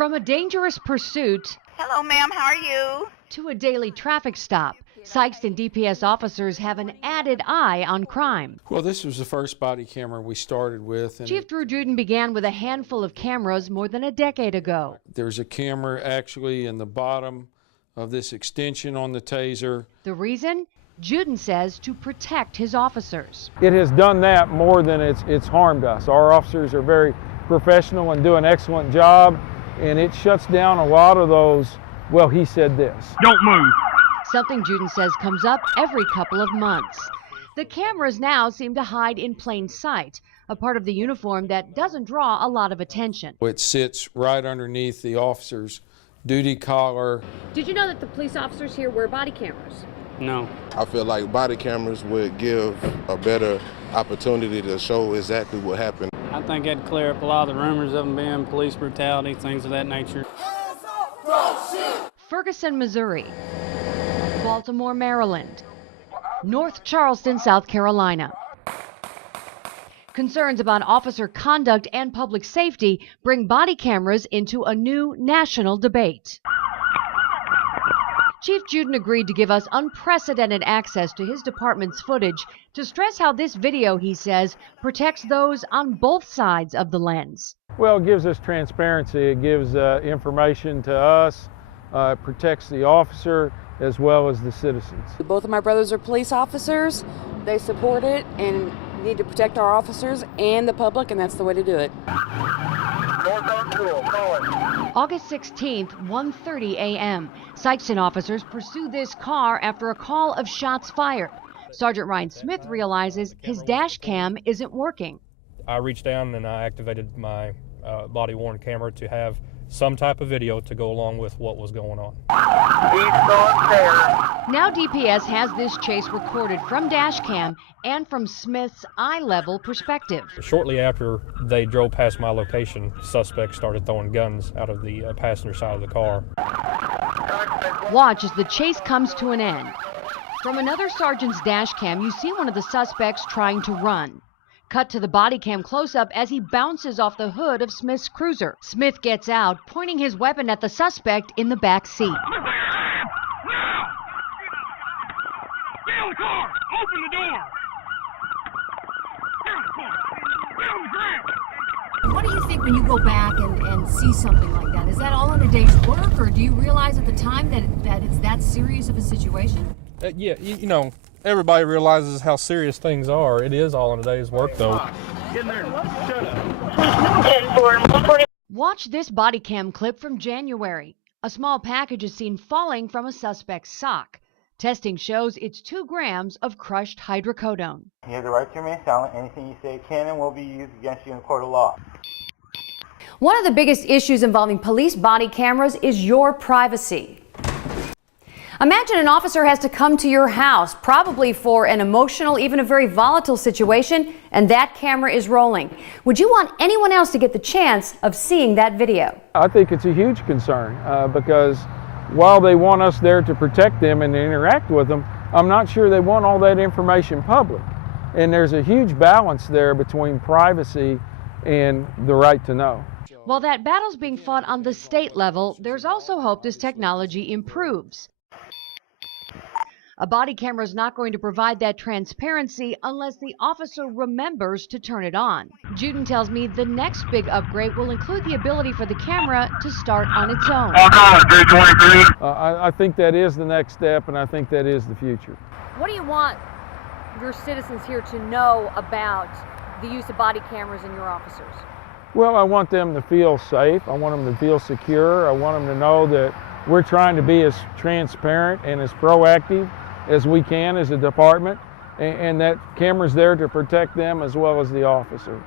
From a dangerous pursuit Hello, ma'am. How are you? to a daily traffic stop, Sikeston DPS officers have an added eye on crime. Well, this was the first body camera we started with. And Chief Drew Juden began with a handful of cameras more than a decade ago. there's a camera actually in the bottom of this extension on the taser. The reason? Juden says to protect his officers. It has done that more than it's harmed us. Our officers are very professional and do an excellent job, and it shuts down a lot of those, well, he said this. Don't move. Something Juden says comes up every couple of months. The cameras now seem to hide in plain sight, a part of the uniform that doesn't draw a lot of attention. It sits right underneath the officer's duty collar. Did you know that the police officers here wear body cameras? No. I feel like body cameras would give a better opportunity to show exactly what happened. I think that'd clear up a lot of the rumors of them being police brutality, things of that nature. Ferguson, Missouri. Baltimore, Maryland. North Charleston, South Carolina. Concerns about officer conduct and public safety bring body cameras into a new national debate. Chief Juden agreed to give us unprecedented access to his department's footage to stress how this video, he says, protects those on both sides of the lens. Well, it gives us transparency. It gives information to us. It protects the officer as well as the citizens. Both of my brothers are police officers. They support it and need to protect our officers and the public, and that's the way to do it. August 16th, 1:30 a.m. Sikeston officers pursue this car after a call of shots fired. Sergeant Ryan Smith realizes his dash cam isn't working. I reached down and I activated my body-worn camera to have some type of video to go along with what was going on. Now DPS has this chase recorded from dash cam and from Smith's eye-level perspective. Shortly after they drove past my location, suspects started throwing guns out of the passenger side of the car. Watch as the chase comes to an end. From another sergeant's dash cam, you see one of the suspects trying to run. Cut to the body cam close-up as he bounces off the hood of Smith's cruiser. Smith gets out, pointing his weapon at the suspect in the back seat. Get in the car! Open the door! Get in the car! Get on the ground! What do you think when you go back and see something like that? Is that all in a day's work, or do you realize at the time that it's that serious of a situation? Yeah, you know, everybody realizes how serious things are. It is all in a day's work, though. Get in there and shut up. Watch this body cam clip from January. A small package is seen falling from a suspect's sock. Testing shows it's 2 grams of crushed hydrocodone. You have the right to remain silent. Anything you say can and will be used against you in a court of law. One of the biggest issues involving police body cameras is your privacy. Imagine an officer has to come to your house, probably for an emotional, even a very volatile situation, and that camera is rolling. Would you want anyone else to get the chance of seeing that video? I think it's a huge concern because while they want us there to protect them and to interact with them, I'm not sure they want all that information public. And there's a huge balance there between privacy and the right to know. While that battle's being fought on the state level, there's also hope this technology improves. A body camera is not going to provide that transparency unless the officer remembers to turn it on. Juden tells me the next big upgrade will include the ability for the camera to start on its own. I think that is the next step, and I think that is the future. What do you want your citizens here to know about the use of body cameras in your officers? Well, I want them to feel safe. I want them to feel secure. I want them to know that we're trying to be as transparent and as proactive as we can as a department, and that camera's there to protect them as well as the officer.